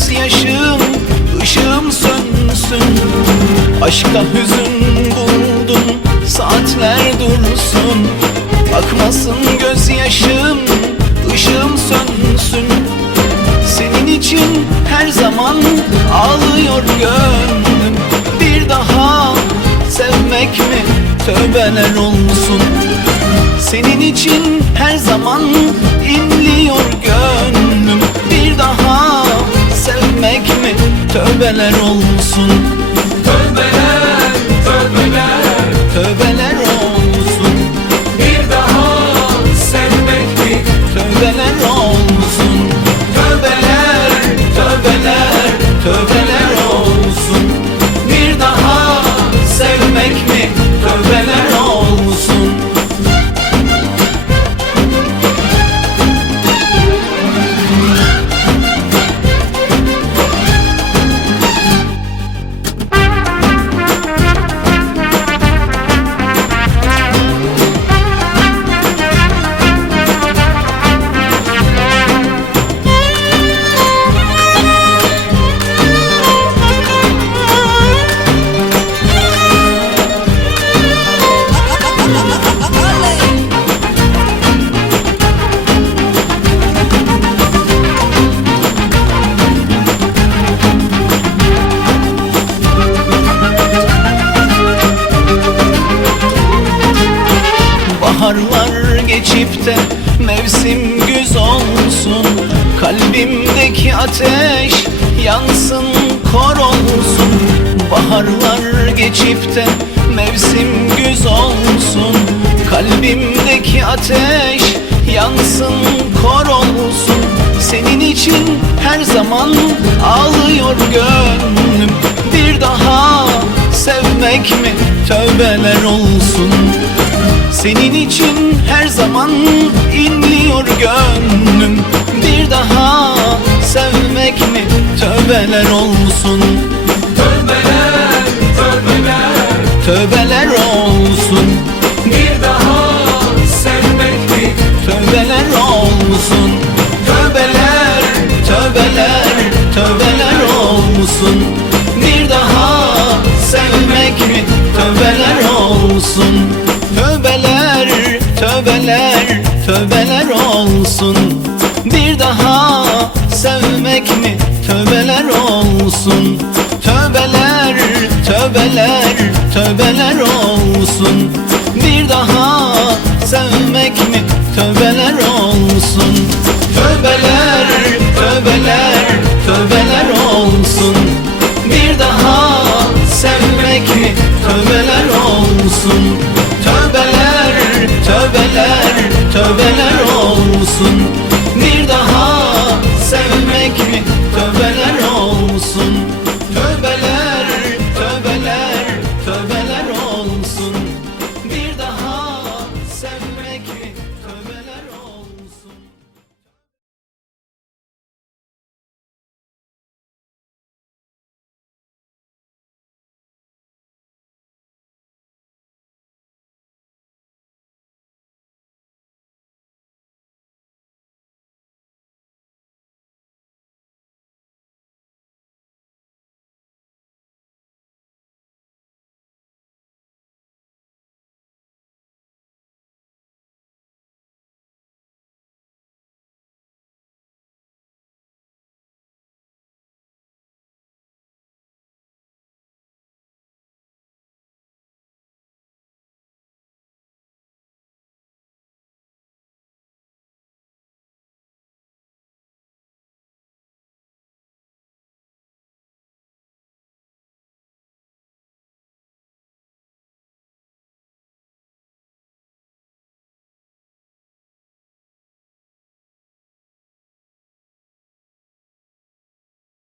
gözyaşım ışığım sönsün. Aşkta hüzün buldum saatler dursun. Akmasın gözyaşım ışığım sönsün. Senin için her zaman ağlıyor gönlüm. Bir daha sevmek mi tövbeler olsun? Senin için her zaman tövbeler olsun geçip de mevsim güz olsun. Kalbimdeki ateş yansın kor olsun. Baharlar geçip de mevsim güz olsun. Kalbimdeki ateş yansın kor olsun. Senin için her zaman ağlıyor gönlüm. Bir daha sevmek mi tövbeler olsun senin için her zaman inliyor gönlüm. Bir daha sevmek mi? Tövbeler olsun. Tövbeler, tövbeler Tövbeler olsun. Bir daha sevmek mi? Tövbeler olsun. Tövbeler, tövbeler, tövbeler olsun tövbeler, tövbeler olsun. Bir daha sevmek mi? Tövbeler olsun. Tövbeler, tövbeler, tövbeler olsun. Bir daha tövbeler olsun